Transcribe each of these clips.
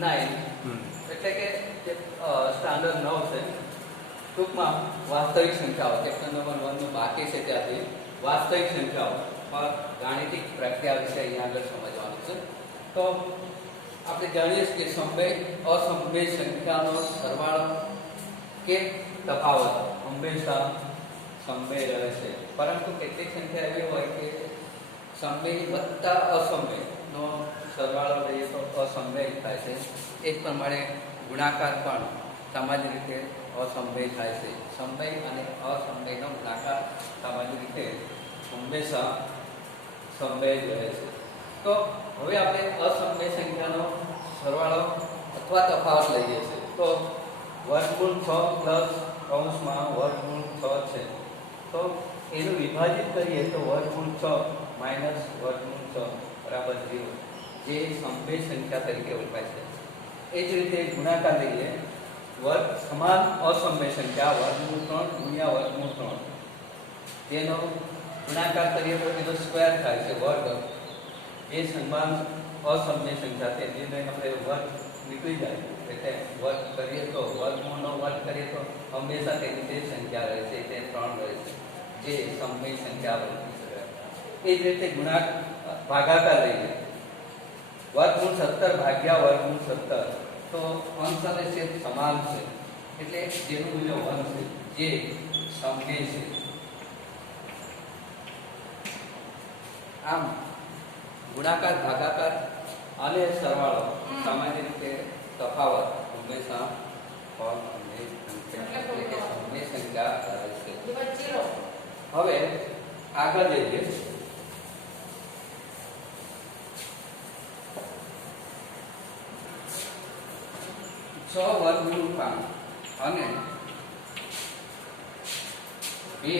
9 એટલે કે જે સ્ટાન્ડર્ડ 9 છે ટૂંકમાં વાસ્તવિક સંખ્યાઓ ચેપ્ટર નંબર 1 નું બાકી છે ત્યાંથી વાસ્તવિક સંખ્યાઓ પર ગાણિતિક પ્રક્રિયા વિશે અહીંયા આગળ સમજવાનું છે. તો આપણે જાણીએ છીએ કે સમય અસમય સંખ્યાનો સરવાળો કે તફાવત હંમેશા સમય રહે છે, પરંતુ કેટલીક સંખ્યા એવી હોય કે સમય વત્તા અસમયનો સરવાળો લઈએ તો અસમય થાય છે. એ જ પ્રમાણે ગુણાકાર પણ સામાન્ય રીતે અસમય થાય છે. સમય અને અસમયનો ગુણાકાર સામાન્ય રીતે હંમેશા સમય જ રહે છે. તો હવે આપણે અસમય સંખ્યાનો સરવાળો અથવા તફાવત લઈએ છીએ. તો વર્ગમૂળ 6 પ્લસ કૌંસમાં વર્ગમૂળ 6 છે, તો એનું વિભાજિત કરીએ તો વર્ગમૂળ 6 માઇનસ વર્ગમૂળ 6 બરાબર 0, જે સમય સંખ્યા તરીકે ઓળખાય છે. એ જ રીતે ગુણાકાર લઈએ, વર્ગ સમાન અસમય સંખ્યા વર્ગમૂળ 3 ગુણ્યા વર્ગમૂળ 3, જેનો ગુણાકાર કરીએ તો એનો સ્ક્વેર થાય છે વર્ગ. એ સમાન અસમય સંખ્યા છે, જેને આપણે વર્ગ નીકળી જાય એટલે વર્ગ કરીએ તો વર્ગમૂળનો વર્ગ કરીએ તો હંમેશા તેની જે સંખ્યા રહે છે તે 3 રહે છે, જે સમય સંખ્યા બની શકે. એ જ રીતે ભાગાકાર લઈએ, વર્ગમૂળ 17 ભાગ્યા વર્ગમૂળ 17, તો અંશ અને છેદ સમાન છે એટલે જેનું મૂલ્ય 1 છે, જે સમય છે. આમ ગુણાકાર, ભાગાકાર અને સરવાળો સામાન્ય રીતે તફાવત હંમેશા સમય સંખ્યા રહે છે. હવે આગળ જઈએ, વર્ગમૂળ 5 અને 2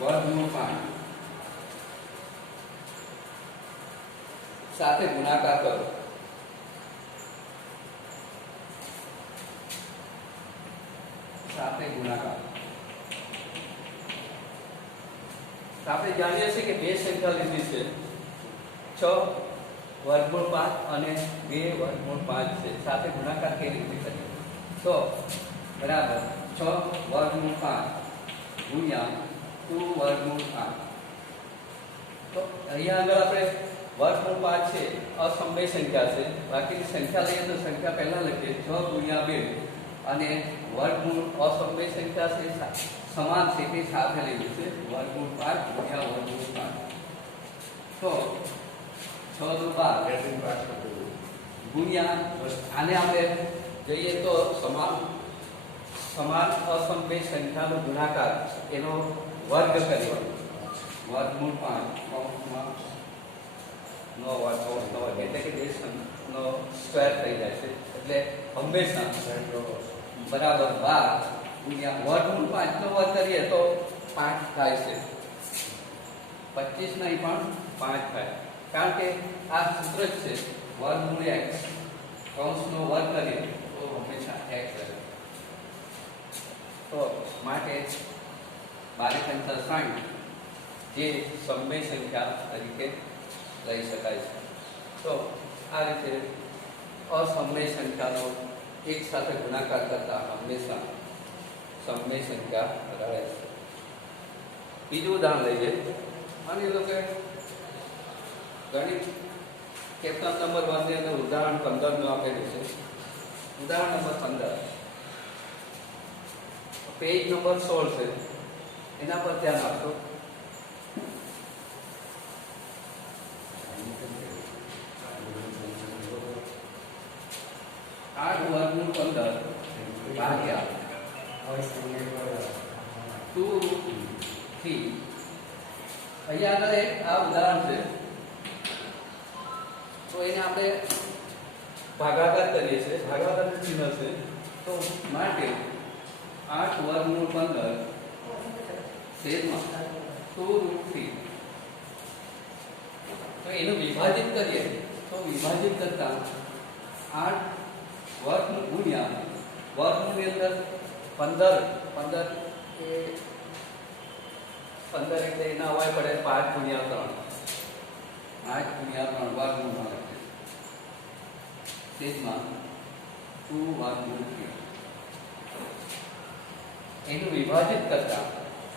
વર્ગમૂળ 5 સાથે ગુણાકાર કરો. આપણે જાણીએ છીએ કે બે સંખ્યા લીધી છે, 6 વર્ગમૂળ 5 અને 2 વર્ગમૂળ 5 છે. સાથે ગુણાકાર કેવી રીતે કરીએ? તો બરાબર 6 વર્ગમૂળ 5 ગુણ્યા 2 વર્ગમૂળ 5. તો અહીંયા આગળ આપણે વર્ગમૂળ 5 છે અસમય સંખ્યા છે, બાકીની સંખ્યા લઈએ તો સંખ્યા પહેલા લખીએ 6 ગુણ્યા 2, અને વર્ગમૂળ અસમય સંખ્યા છે સમાન છે તે સાથે લેવી છે વર્ગમૂળ 5 ગુણ્યા વર્ગમૂળ 5. તો 6 નું 12 ગુણ્યા આને આપણે જઈએ તો સમાન અસમય સંખ્યાનો ગુણાકાર એનો વર્ગ કર્યો, વર્ગમૂળ 5 કૌંસમાં નો વર્ગ એટલે કે બેસનો સ્ક્વેર થઈ જાય છે, એટલે હંમેશા બરાબર 12 ગુણ્યા વર્ગમૂળ 5 નો વર્ગ કરીએ તો 5 થાય છે, 25 નહીં પણ 5 થાય, કારણ કે આ સૂત્ર જ છે વર્ગમૂળ x કૌંસનો વર્ગ કરીએ તો હંમેશા x રહે. તો માટે 12 × 60 જે સમય સંખ્યા તરીકે લઈ શકાય છે. તો આ રીતે અસમય સંખ્યાનો એક સાથે ગુણાકાર કરતા હંમેશા સમય સંખ્યા રહે છે. બીજું ઉદાહરણ લઈએ, માની લો કે ગણિત ચેપ્ટર નંબર 1 ની અંદર ઉદાહરણ 15 નું આપેલું છે. ઉદાહરણ નંબર 15 પેજ નંબર 16 છે, એના પર ધ્યાન આપશો. 8 વર્ગમૂળ 15 ભાગ્યા 2√3. અહીંયા આગળ આ ઉદાહરણ છે, તો એને આપણે ભાગાકાર કરીએ છીએ, ભાગાકારનું ચિહ્ન છે, તો માટે 8 વર્ગમૂળ 15 છેદમાં 2√3. તો એનું વિભાજિત કરીએ તો વિભાજિત કરતા 8 વર્ગમૂળ ગુણ્યા વર્ગમૂળની અંદર 15 એટલે એના હોય પડે 5 ગુણ્યા 3, 8 ગુણ્યા 3 વર્ગમૂળમાં લખીએ, છેદમાં 2 વર્ગમૂળ 3 એનું વિભાજિત કરતા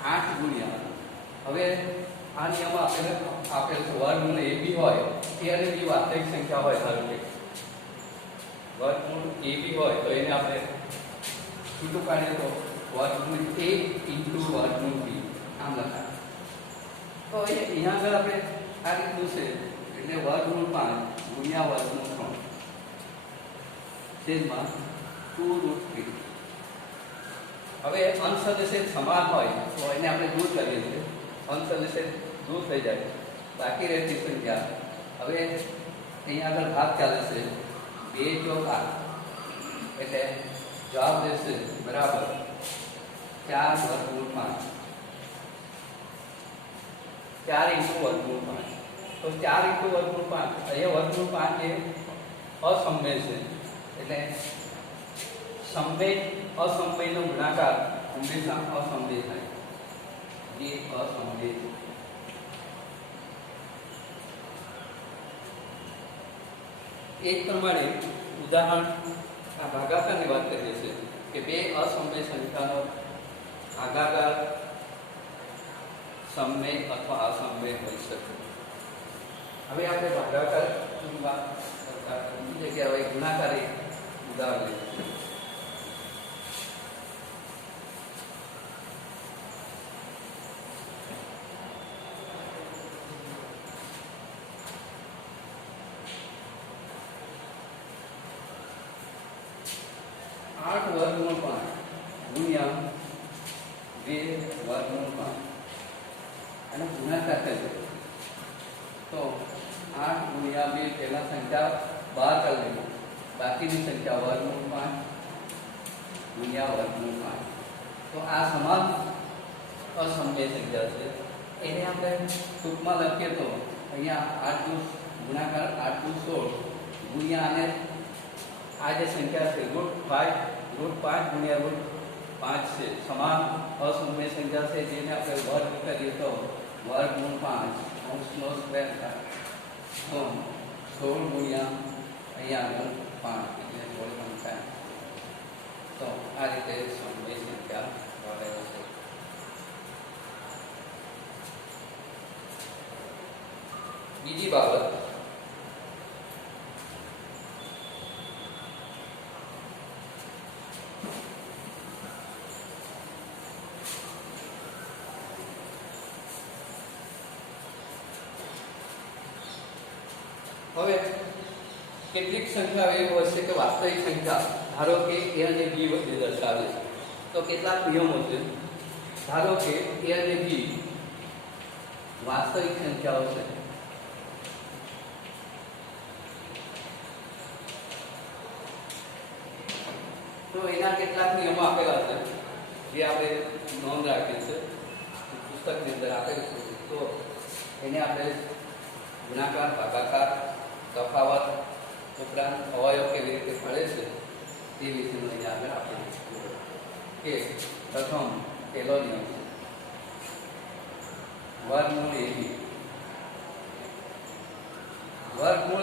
8 ગુણ્યા હવે આ નિયમ આપેલ છે વર્ગમૂળ ab હોય એ અને b વાસ્તવિક સંખ્યા હોય ધારો કે વર્ગમૂળ ab હોય તો એને આપણે છૂટું કાઢીએ તો વર્ગમૂળ a ઇન્ટુ વર્ગમૂળ b આમ લખાય તો અહીંયા આગળ આપણે આ રીતનું છે એટલે વર્ગમૂળ 5 ગુણ્યા વર્ગમૂળ 3 છેદમાં 2√3 હવે અંશ સદસ્ય સમાન હોય તો એને આપણે દૂર કરીએ છીએ અંશ સદસ્ય દૂર થઈ જાય બાકી રહેતી સંખ્યા હવે અહીંયા આગળ ભાગ ચાલે છે 2 ચોક 8 એટલે જવાબ રહેશે બરાબર 4 વર્ગમૂળ 5 4 ઇન્ટુ વર્ગમૂળ 5 તો 4 ઇન્ટુ વર્ગમૂળ 5 અહીંયા વર્ગમૂળ 5 એ અસમય છે એટલે સમય અસમયનો ગુણાકાર હંમેશા અસમય થાય જે અસમય છે એ પ્રમાણે ઉદાહરણ આ ભાગાકારની વાત કરીએ છીએ કે બે અસમય સંખ્યાનો ભાગાકાર સમય અથવા અસમય હોઈ શકે હવે આપણે ભાગાકારની વાત કરતા જગ્યાએ હવે ગુણાકાર એક ઉદાહરણ લઈએ 8 વર્ગમૂળ 5 ગુણ્યા 2 વર્ગમૂળ 5 અને ગુણાકાર કરીએ તો 8 ગુણ્યા 2 પહેલા સંખ્યા બહાર કાઢી લો બાકીની સંખ્યા વર્ગમૂળ 5 ગુણ્યા વર્ગમૂળ 5 તો આ સમાન અસમય સંખ્યા છે એને આપણે ટૂંકમાં લખીએ તો અહીંયા 8 ગુણાકાર 8 16 ગુણ્યા અને આ જે સંખ્યા છે √5 ગુણ્યા √5 છે સમાન અસમય સંખ્યા છે જેને આપણે વર્ગ કરીએ તો વર્ગમૂળ 5 અંશનો સ્ક્વેર થાય તો 16 ગુણ્યા અહીંયા 5 એટલે 16 થાય તો આ રીતે સમય સંખ્યા મળે છે બીજી બાબત હવે કેટલીક સંખ્યા એવી હશે કે વાસ્તવિક સંખ્યા ધારો કે a અને b વચ્ચે દર્શાવે છે તો કેટલાક નિયમો છે ધારો કે a અને b વાસ્તવિક સંખ્યાઓ છે તો એના કેટલાક નિયમો આપેલા છે જે આપણે નોંધ રાખીએ છે પુસ્તકની અંદર આપેલું છે તો એને આપણે ગુણાકાર ભાગાકાર તફાવત ઉપરાંત અવયવ કેવી રીતે મળે છે તે વિશેનું અહીંયા આગળ આપેલું છે કે પ્રથમ પહેલો નિયમ છે વર્ગમૂળ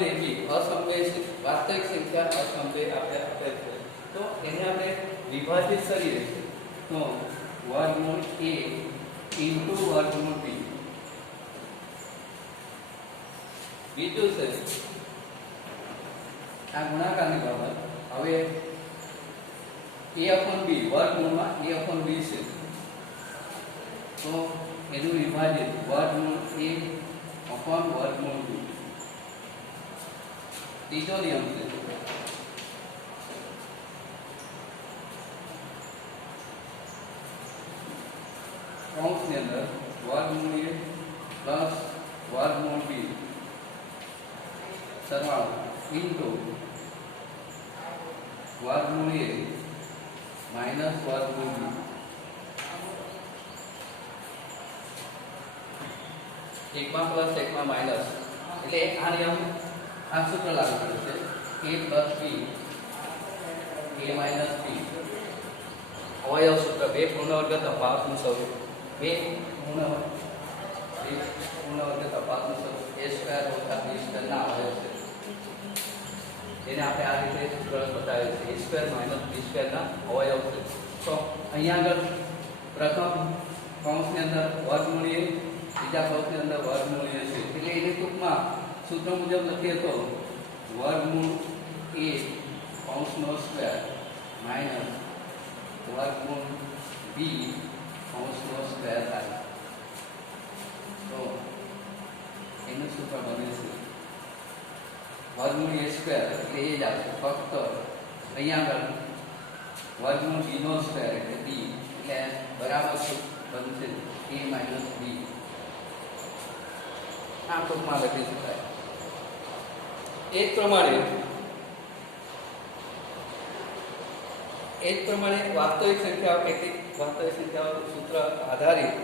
ab અસમય છે વાસ્તવિક સંખ્યા અસમય આપણે આપે છે તો એને આપણે વિભાજિત કરીએ તો વર્ગમૂળ a ઇન્ટુ વર્ગમૂળ b બીજું છે આ ગુણાકારની બાબત હવે a/b વર્ગમૂળમાં a/b છે તો એનું વિભાજિત વર્ગમૂળ a/વર્ગમૂળ b ત્રીજો નિયમ છે કૌંસની અંદર વર્ગમૂળ a પ્લસ વર્ગમૂળ b સરવાળો ઇન્ટુ વર્ગમૂળ a માઇનસ વર્ગમૂળ b એકમાં પ્લસ એકમાં માઇનસ એટલે આ નિયમ આ સૂત્ર લાગુ પડે છે a plus b a minus b અવયવ સૂત્ર બે પૂર્ણવર્ગ તફાવતનું સ્વરૂપ બે પૂર્ણવર્ગ તફાવતનું સ્વરૂપ a² + b² ના અવયવ છે એને આપણે આ રીતે સૂત્ર બતાવીએ આવે છે a સ્ક્વેર માઇનસ b સ્ક્વેરના અવયવ છે. તો અહીંયા આગળ પ્રથમ કૌંસની અંદર વર્ગમૂળ a, બીજા કૌંસની અંદર વર્ગમૂળ a છે. એટલે એને ટૂંકમાં સૂત્ર મુજબ લખીએ તો વર્ગમૂળ a કૌંસનો સ્ક્વેર માઇનસ વર્ગમૂળ b કૌંસનો સ્ક્વેર થાય. તો એનું સૂત્ર બને છે વર્ગમૂળ a સ્ક્વેર એટલે એ જ આવશે. ફક્ત અહીંયા આગળ વર્ગમૂળ b નો સ્ક્વેર એટલે b એટલે બરાબર બનશે a માઇનસ b. આમ ટૂંકમાં લખી શકાય. એ જ પ્રમાણે વાસ્તવિક સંખ્યાઓ કેટલીક વાસ્તવિક સંખ્યાઓ સૂત્ર આધારિત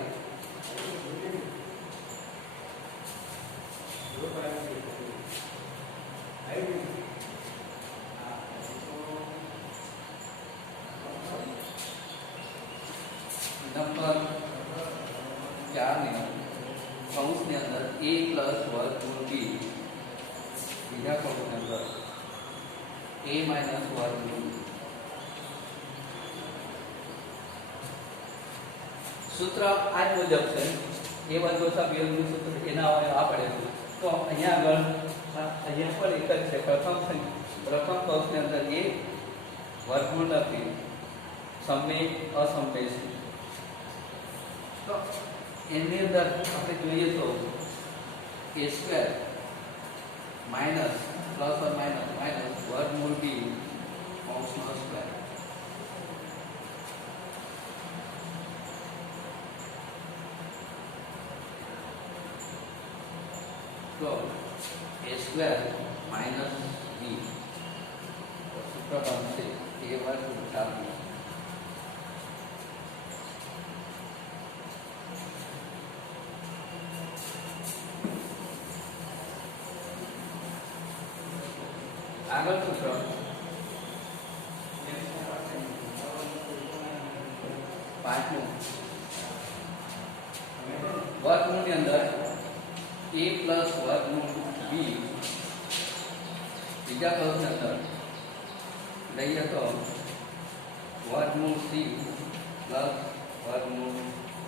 નંબર 4 ની કૌંસની અંદર a પ્લસ વર્ગમૂળ b, બીજા કૌંસની અંદર a માઇનસ વર્ગમૂળ b. સૂત્ર આ જ મુજબ છે. એ વર્ગ ઓછા b વર્ગનું સૂત્ર એના આ પડે છે. તો અહીંયા આગળ અહીંયા પણ એક જ છે. પ્રથમ કૌંસની અંદર a વર્ગમૂળ નથી, સમય અસમય છે. તો એની અંદર આપણે જોઈએ તો a square minus plus or minus વર્ગમૂળ b કૌંસનો સ્ક્વેર. તો a સ્ક્વેર માઇનસ b સૂત્ર બનશે a વર્ગ ઓછા b. આગળ સૂત્ર પાંચમું વર્ગમૂળની અંદર a પ્લસ વર્ગમૂળ b, બીજા કૌંસની અંદર લઈએ તો વર્ગમૂળ c પ્લસ વર્ગમૂળ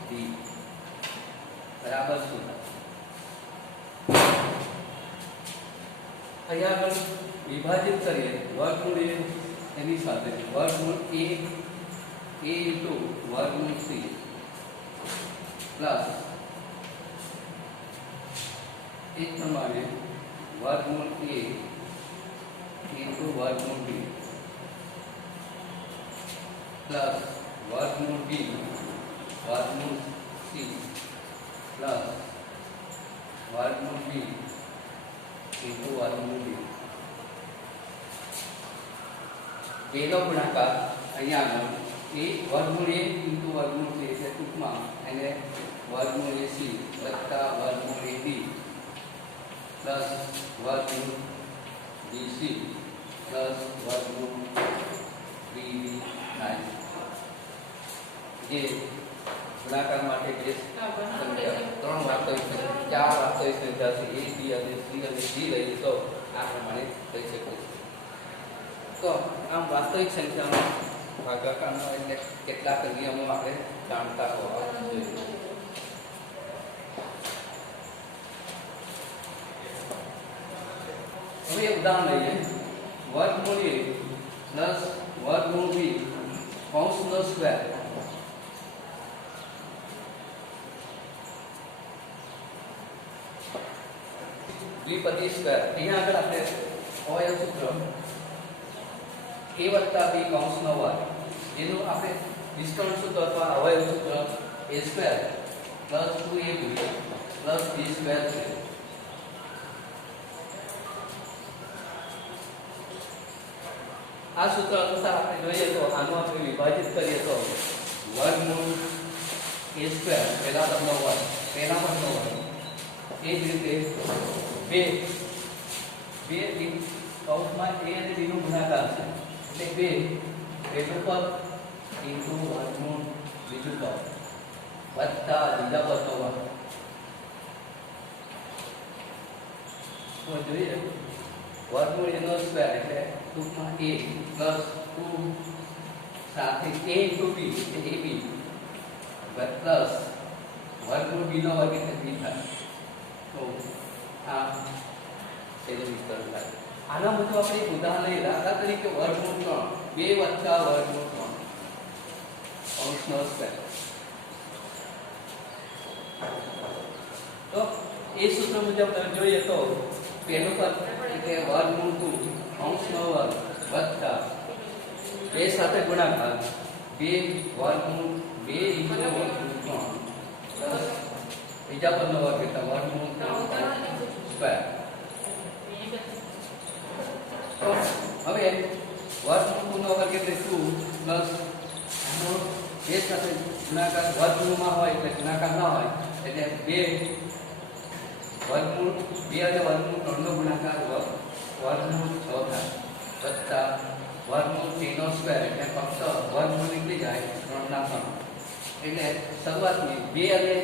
d બરાબર શું થાય. અહીંયા આગળ વિભાજિત કરીએ વર્ગમૂળ a એની સાથે વર્ગમૂળ a ઇન્ટુ વર્ગમૂળ c પ્લસ એ પ્રમાણે વર્ગમૂળ a ઇન્ટુ વર્ગમૂળ b પ્લસ વર્ગમૂળ b વર્ગમૂળ c પ્લસ વર્ગમૂળ b ઇન્ટુ વર્ગમૂળ b. બેનો ગુણાકાર અહીંયા આગળ એ વર્ગમૂળ a ઇન્ટુ વર્ગમૂળ c એટલે ટૂંકમાં એને વર્ગમૂળ ac વત્તા વર્ગમૂળ ab પ્લસ વર્ગમૂળ bc પ્લસ વર્ગમૂળ bb થાય. જે ગુણાકાર માટે બે ત્રણ વાસ્તવિક સંખ્યા, ચાર વાસ્તવિક સંખ્યા છે a b અને c અને d લઈએ તો આ પ્રમાણે થઈ શકે છે. તો આમ વાસ્તવિક સંખ્યાનો ભાગાકારનો એટલે કેટલાક નિયમો આપણે જાણતા હોવા જોઈએ. હવે ઉદાહરણ લઈએ. વર્ગમૂળ a પ્લસ વર્ગમૂળ b કૌંસનો સ્ક્વેર દ્વિપદી સ્ક્વેર. અહીંયા આગળ આપણે અવયવ સૂત્ર a વત્તા b કૌંસનો વર્ગ એનું આપણે વિસ્તરણ સૂત્ર અથવા અવયવ સૂત્ર a square plus 2ab plus b square છે. આ સૂત્ર અનુસાર આપણે જોઈએ તો આનું આપણે વિભાજિત કરીએ તો વર્ગમૂળ a સ્ક્વેર પહેલા પદનો વર્ગ પહેલા પદનો વર્ગ એ જ રીતે બે કૌંસમાં a અને b નો ગુણાકાર છે એટલે પહેલું પદ ઇન્ટુ વર્ગમૂળ બીજું પદ વત્તા બીજા પદનો વર્ગ. તો જોઈએ વર્ગમૂળ એનો સ્ક્વેર એટલે ટૂંકમાં a પ્લસ 2 સાથે a ઇન્ટુ b એટલે ab પ્લસ વર્ગમૂળ b નો વર્ગ એટલે b થાય તો આ એનું વિસ્તરણ થાય. આના મુજબ આપણે એક ઉદાહરણ લઈએ. દાખલા તરીકે વર્ગમૂળ 3 2 વત્તા વર્ગમૂળ 3 અંશનો સ્ક્વેર. તો એ સૂત્ર મુજબ તમે જોઈએ તો પહેલું પદ એટલે વર્ગમૂળ 2 અંશનો વર્ગ વત્તા 2 સાથે ગુણાકાર 2 વર્ગમૂળ 2 ઇન્ટુ વર્ગમૂળ 3 પ્લસ બીજા પદનો વર્ગ એટલે વર્ગમૂળ 3 સ્ક્વેર. તો હવે વર્ગમૂળ 2 નો વર્ગ એટલે 2 પ્લસ આનો 2 સાથે ગુણાકાર વર્ગમૂળમાં હોય એટલે ગુણાકાર ન હોય એટલે 2 વર્ગમૂળ 2 અને વર્ગમૂળ 3 નો ગુણાકાર વર્ગમૂળ 6 થાય વત્તા વર્ગમૂળ 3 નો સ્ક્વેર એટલે ફક્ત વર્ગમૂળ નીકળી જાય 3 ના 3 એટલે શરૂઆતની 2 અને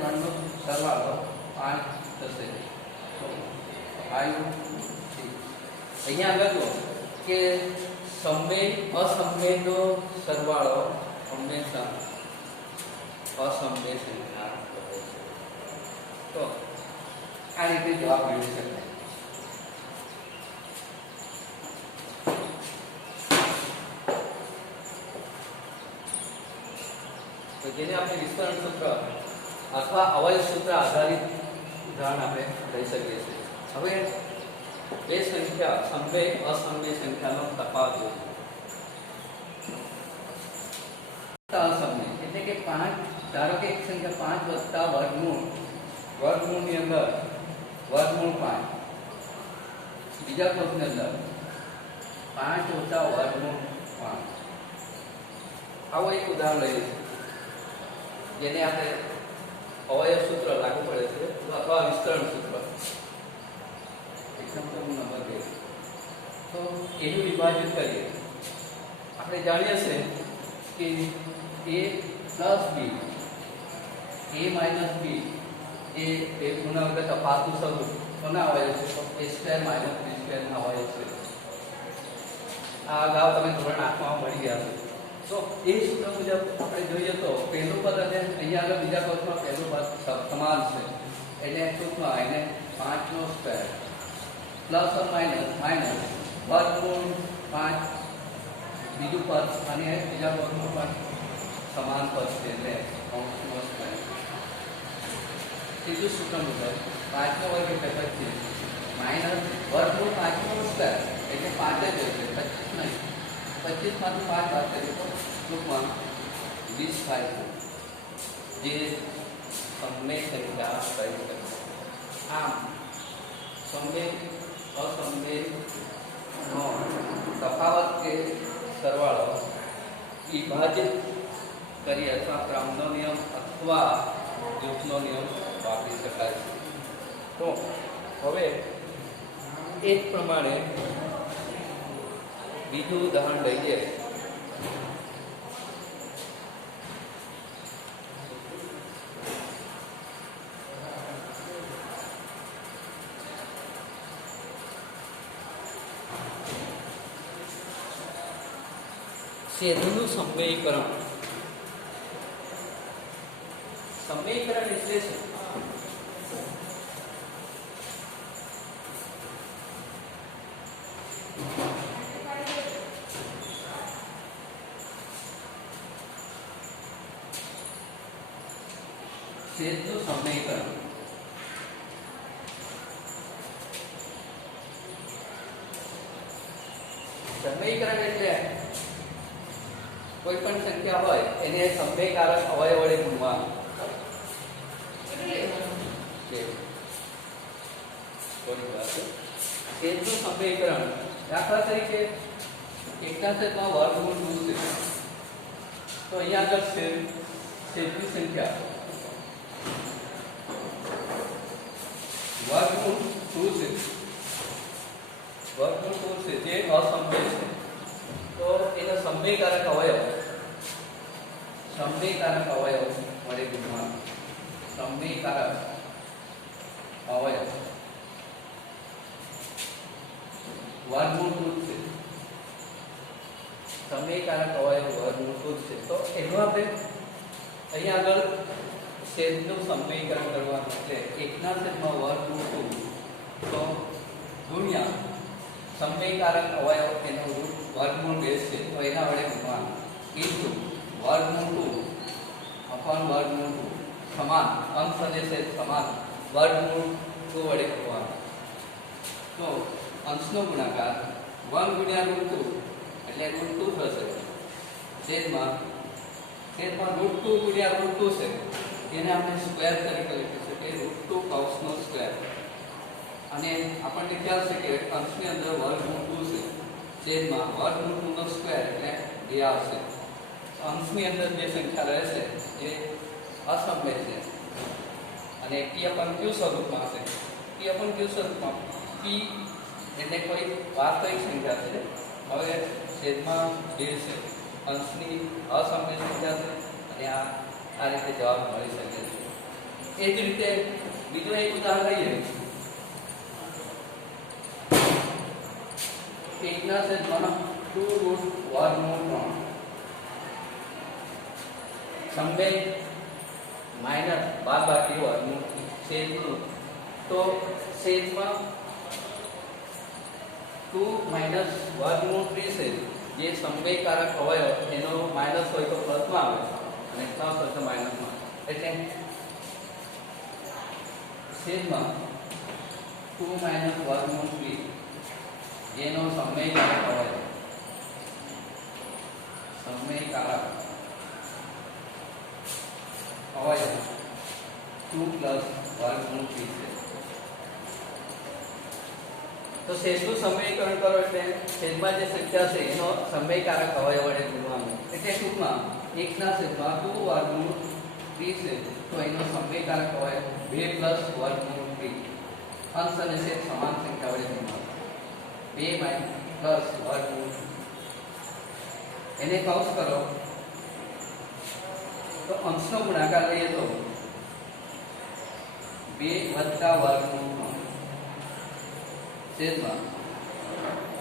3 નો સરવાળો 5 થશે. તો અહીંયા આગળ જુઓ કે સમમેય અસમમેયનો સરવાળો હંમેશા અસમમેય સંખ્યા હોય છે. તો આ રીતે જવાબ મેળવી શકાય. તો જેને આપણે વિસ્તરણ સૂત્ર અથવા અવયવ સૂત્ર આધારિત ઉદાહરણ આપણે લઈ શકીએ છીએ. હવે બે સંખ્યા સમમેય અસમમેય સંખ્યાનો તફાવત જોઈએ. અસમમેય એટલે કે 5 ધારો કે એક સંખ્યા 5 વત્તા વર્ગમૂળની અંદર વર્ગમૂળ 5 બીજા પદની અંદર 5 ઓછા વર્ગમૂળ 5. આવો એક ઉદાહરણ લઈએ જેને આપણે અવયવ સૂત્ર લાગુ પડે છે અથવા વિસ્તરણ સૂત્ર. Example number 2. તો એનું વિભાજન કરીએ. આપણે જાણીએ છીએ કે a plus b a minus b એ ગુણા વગર તફાવતનું સ્વરૂપ કોના અવયવ છે? તો a square minus b square ના અવયવ છે. આ અગાઉ તમે ધોરણ 8 માં ભણી ગયા છો. તો એ સૂત્ર મુજબ આપણે જોઈએ તો પહેલું પદ અને અહીંયા આગળ બીજા પદમાં પહેલું પદ સમાન છે એટલે ટૂંકમાં એને 5 નો સ્ક્વેર પ્લસ ઓર માઇનસ વર્ગમૂળ 5 બીજું પદ અને બીજા પદનું પણ સમાન પદ છે એટલે અંશનો સ્ક્વેર. ત્રીજું સૂત્ર મુજબ 5 નો વર્ગ એટલે 25 માઇનસ વર્ગમૂળ 5 નો સ્ક્વેર એટલે 5 જ હોય છે 25 નહીં. 25 માંથી 5 બાદ કરીએ તો ટૂંકમાં 20 થાય છે જે સમમેય સંખ્યા કહી શકાય. આમ સમમેય અસમમેયનો તફાવત કે સરવાળો વિભાજિત કરી અથવા ક્રમનો નિયમ અથવા જૂથનો નિયમ વાપરી શકાય છે. તો હવે એ જ પ્રમાણે બીજું ઉદાહરણ લઈએ. છેદનું સમમેયકરણ. સમમેયકરણ એટલે શું? છેદનું સમમેયકરણ. સમમેયકરણ એટલે કોઈ પણ સંખ્યા હોય એને સમમેયકારક અવયવ વડે ગુણવાનું. છેદનું સમમેયકરણ દાખલા તરીકે એકના છેદમાં વર્ગમૂળ 2 છે તો અહીંયા આગળ છેદની સંખ્યા વર્ગમૂળ 2 છે જે અસમમેય છે. તો એનો સમમેયકારક અવયવ વડે ગુણવાનું. સમમેયકારક અવયવ વર્ગમૂળ 2 છે, સમયકારક અવયવ વર્ગમૂળ 2 છે. તો એનું આપણે અહીંયા આગળ છેદનું સમીકરણ કરવાનું એટલે 1/√2 તો ગુણ્યા સમયકારક અવયવ એનો વર્ગમૂળ 2 છે તો એના વડે ગુણવાનું ઇન્ટુ વર્ગમૂળ 2 અપન વર્ગમૂળ 2 સમાન અંશ અને છેદ સમાન વર્ગમૂળ 2 વડે ગુણવાનું. તો અંશનો ગુણાકાર 1 ગુણ્યા √2 એટલે √2 થશે, છેદમાં √2 ગુણ્યા √2 છે એને આપણે સ્ક્વેર તરીકે લખી શકીએ, √2 કૌંસનો સ્ક્વેર. અને આપણને ખ્યાલ છે કે અંશની અંદર વર્ગમૂળ 2 છે, છેદમાં વર્ગમૂળ 2 નો સ્ક્વેર એટલે 2 આવશે. અંશની અંદર જે સંખ્યા રહેશે એ અસમય છે અને p/q સ્વરૂપમાં હશે. p/q સ્વરૂપમાં p એટલે કોઈ વાસ્તવિક સંખ્યા છે, હવે છેદમાં 2 છે, અંશની અસમય સંખ્યા છે અને આ રીતે જવાબ મળી શકે છે. એ જ રીતે બીજું એક ઉદાહરણ લઈએ. 1/2√3 સમય માઇનસ બાદબાકી વર્ગમૂળ છેદનું. તો છેદમાં 2 - વર્ગમૂળ 3 છે, જે સમયકારક અવયવ એનો માઇનસ હોય તો પ્લસમાં આવે અને પ્લસ હોય તો માઇનસમાં, એટલે છેદમાં 2 - વર્ગમૂળ 3 જેનો સમયકારક અવયવ 2 + વર્ગમૂળ 3 છે. તો છેદનું સમીકરણ કરો એટલે છેદમાં જે સંખ્યા છે એનો સમયકારક અવયવ વડે ગુણવાનું, એટલે ટૂંકમાં 1/2 વર્ગમૂળ 3 છે તો એનો સમયકારક અવયવ 2 + વર્ગમૂળ 3. અંશ અને છેદ સમાન સંખ્યા વડે ગુણવાનું, 2 - વર્ગમૂળ. એને કૌંસ કરો તો અંશનો ગુણાકાર લઈએ તો 2 + વર્ગમૂળ 3 છેદમાં.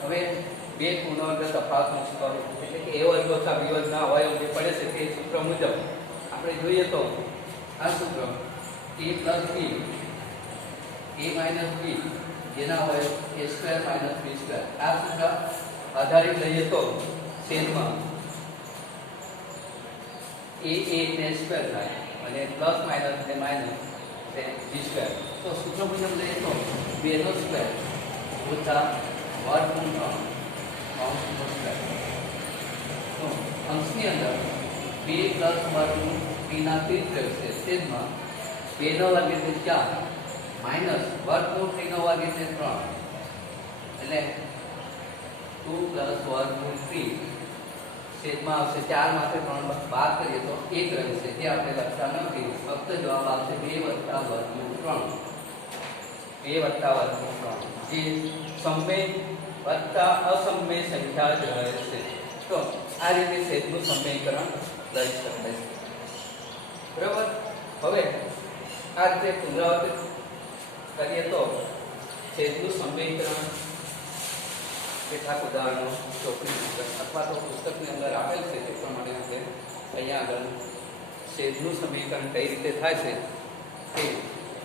હવે 2 પૂર્ણાંક તફાવતનો કરો એટલે કે a વર્ગ ઓછા b વર્ગના અવયવ જે પડે છે તે સૂત્ર મુજબ આપણે જોઈએ તો આ સૂત્ર a + b a - b જેના અવયવ a² - b². આ સૂત્ર આધારિત લઈએ તો છેદમાં a ને સ્ક્વેર થાય અને પ્લસ માઇનસ ને માઇનસ એ b². તો સૂત્ર મુજબ લઈએ તો 2 નો સ્ક્વેર ઓછા વર્ગમૂળ 3 કૌંસનો સ્ક્વેર. તો અંશની અંદર 2 + વર્ગમૂળ 3 ના 3 પ્રયોગ છે, છેદમાં 2 નો વર્ગ એટલે 4 માઇનસ વર્ગમૂળ 3 નો વર્ગ એટલે 3 એટલે 2 + વર્ગમૂળ 3 છેદમાં આવશે 4 માંથી 3 બાદ કરીએ તો 1 રહેશે, જે આપણે લખતા નથી. ફક્ત જવાબ આવશે 2 + વર્ગમૂળ 3. 2 + વર્ગમૂળ 3 જે સમય વત્તા અસમય સંખ્યા જ રહે છે. તો આ રીતે છેદનું સમીકરણ લઈ શકાય છે. બરાબર. હવે આ રીતે પુનરાવર્તિત કરીએ તો છેદનું સમીકરણ કેટલાક ઉદાહરણો ચોપડી અથવા તો પુસ્તકની અંદર આપેલ છે તે પ્રમાણે આપણે અહીંયા આગળ છેદનું સમીકરણ કઈ રીતે થાય છે તે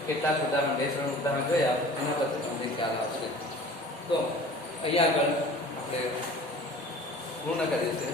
કેટલાક ઉદાહરણ 2-3 ઉદાહરણ જોયા એના પરથી તમને ખ્યાલ આવશે. તો અહીંયા આગળ આપણે પૂર્ણ કરીએ છીએ.